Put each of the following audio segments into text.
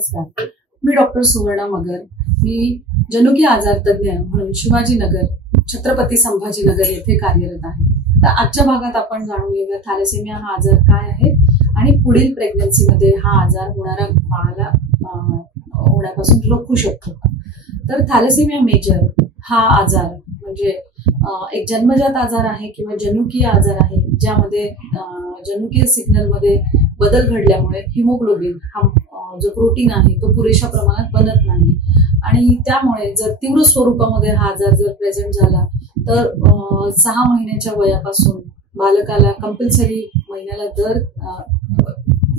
नमस्कार, मी डॉक्टर सुवर्णा मगर. मी जनुकीय आजार तज्ञ म्हणून शिवाजीनगर, छत्रपती संभाजीनगर येथे कार्यरत आहे. तर आजच्या भागात आपण जाणून घेऊया थॅलेसेमिया हा आजार काय आहे आणि पुढील प्रेग्नन्सीमध्ये हा आजार होणाऱ्या बाळाला होण्यापासून रोखू शकतो. तर थॅलेसेमिया मेजर हा आजार म्हणजे एक जन्मजात आजार आहे किंवा जनुकीय आजार आहे, ज्यामध्ये जनुकीय सिग्नलमध्ये बदल घडल्यामुळे हिमोग्लोबिन हा जो प्रोटीन आहे तो पुरेशा प्रमाणात बनत नाही आणि त्यामुळे जर तीव्र स्वरूपामध्ये हा आजार जर प्रेझेंट झाला तर 6 महिन्याच्या वयापासून बालकाला कंपल्सरी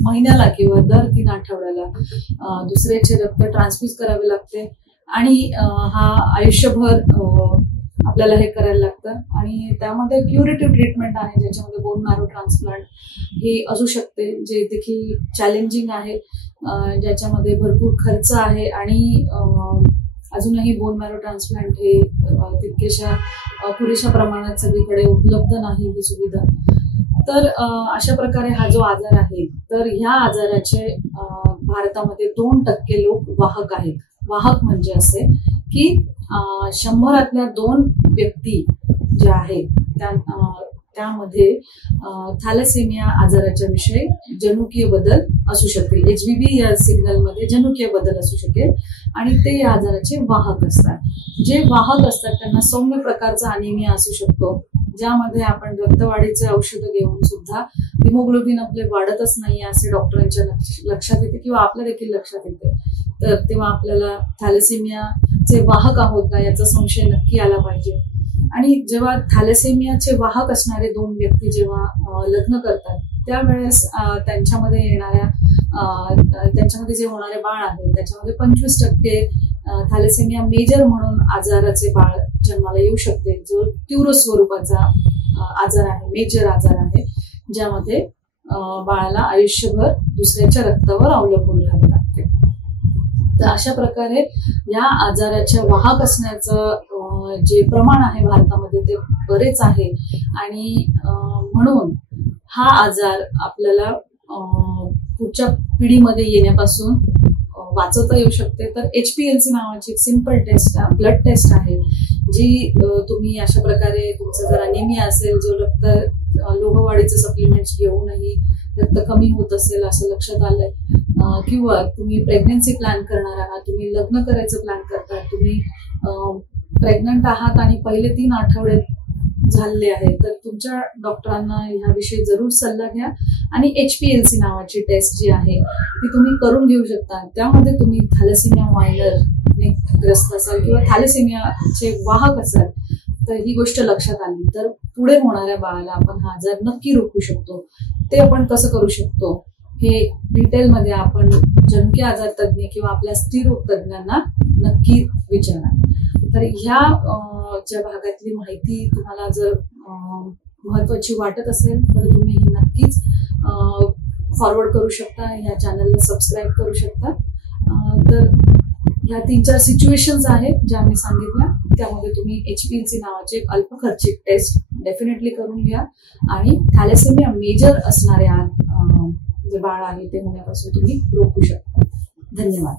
महिन्याला किंवा दर 3 आठवड्याला दुसऱ्याचे रक्त ट्रान्सफ्यूज करावे लागते आणि हा आयुष्यभर आपल्याला हे करायला लागतं. आणि त्यामध्ये क्युरेटिव्ह ट्रीटमेंट आहे, ज्याच्यामध्ये बोन मॅरो ट्रान्सप्लांट हे असू शकते, जे देखील चॅलेंजिंग आहे, ज्याच्यामध्ये भरपूर खर्च आहे आणि अजूनही बोन मॅरो ट्रान्सप्लांट हे तितकेशा पुरेशा प्रमाणात सगळीकडे उपलब्ध नाही ही सुविधा. तर अशा प्रकारे हा जो आजार आहे, तर ह्या आजाराचे भारतामध्ये 2% लोक वाहक आहेत. वाहक म्हणजे असे की 100 2 व्यक्ती ज्या आहेत त्यामध्ये थॅलेसेमिया आजाराच्या विषयी जनुकीय बदल असू शकतील. HBB या सिग्नलमध्ये जनुकीय बदल असू शकेल आणि ते या आजाराचे वाहक असतात. जे वाहक असतात त्यांना सौम्य प्रकारचा अनिमिया असू शकतो, ज्यामध्ये आपण रक्तवाढीचे औषधं घेऊन सुद्धा हिमोग्लोबिन आपले वाढतच नाहीये असे डॉक्टरांच्या लक्षात येते किंवा आपल्या देखील लक्षात येते. तर तेव्हा आपल्याला थॅलेसेमियाचे वाहक आहोत का याचा संशय नक्की आला पाहिजे. आणि जेव्हा थॅलेसेमियाचे वाहक असणारे 2 व्यक्ती जेव्हा लग्न करतात त्यावेळेस त्यांच्यामध्ये जे होणारे बाळ आहे त्याच्यामध्ये 25% थॅलेसेमिया मेजर म्हणून आजाराचे बाळ जन्माला येऊ शकते, जो तीव्र स्वरूपाचा आजार आहे, मेजर आजार आहे, ज्यामध्ये बाळाला आयुष्यभर दुसऱ्याच्या रक्तावर अवलंबून राहावे लागते. तर अशा प्रकारे या आजाराच्या वाहक असण्याचं जे प्रमाण आहे भारतामध्ये ते बरेच आहे आणि म्हणून हा आजार आपल्याला पुढच्या पिढीमध्ये येण्यापासून वाचवता येऊ शकते. तर HPLC नावाची एक सिंपल टेस्ट, ब्लड टेस्ट आहे, जी तुम्ही अशा प्रकारे तुमचं जर अनिमिया असेल, जो लोहवाढीचे सप्लिमेंट्स घेऊनही रक्त कमी होत असेल असं लक्षात आलंय, किंवा तुम्ही प्रेग्नन्सी प्लॅन करणार आहात, तुम्ही लग्न करायचं प्लॅन करताय, तुम्ही प्रेग्नंट आहात आणि पहिले 3 आठवडे झाले आहेत, तर तुमच्या डॉक्टरांना ह्याविषयी जरूर सल्ला घ्या. आणि HPLC नावाची टेस्ट जी आहे ती तुम्ही करून घेऊ शकता. त्यामध्ये तुम्ही थॅलेसेमिया मायनरने ग्रस्त असाल किंवा थॅलेसेमियाचे वाहक असाल तर ही गोष्ट लक्षात आली तर पुढे होणाऱ्या बाळाला आपण हा आजार नक्की रोखू शकतो. ते आपण कसं करू शकतो हे डिटेलमध्ये आपण जनुकीय आजार तज्ञ किंवा आपल्या स्त्रीरोग तज्ञांना नक्की विचारा. तर ह्या ज्या भागातली माहिती तुम्हाला जर महत्वाची वाटत असेल तर तुम्ही ही नक्कीच फॉरवर्ड करू शकता, ह्या चॅनलला सबस्क्राईब करू शकता. तर ह्या 3-4 सिच्युएशन्स आहेत ज्या मी सांगितल्या, त्यामध्ये तुम्ही HPLC नावाचे एक अल्प खर्चिक टेस्ट डेफिनेटली करून घ्या आणि थॅलेसेमिया मेजर असणाऱ्या जे बाळ आहे ते होण्यापासून तुम्ही रोखू शकता. धन्यवाद.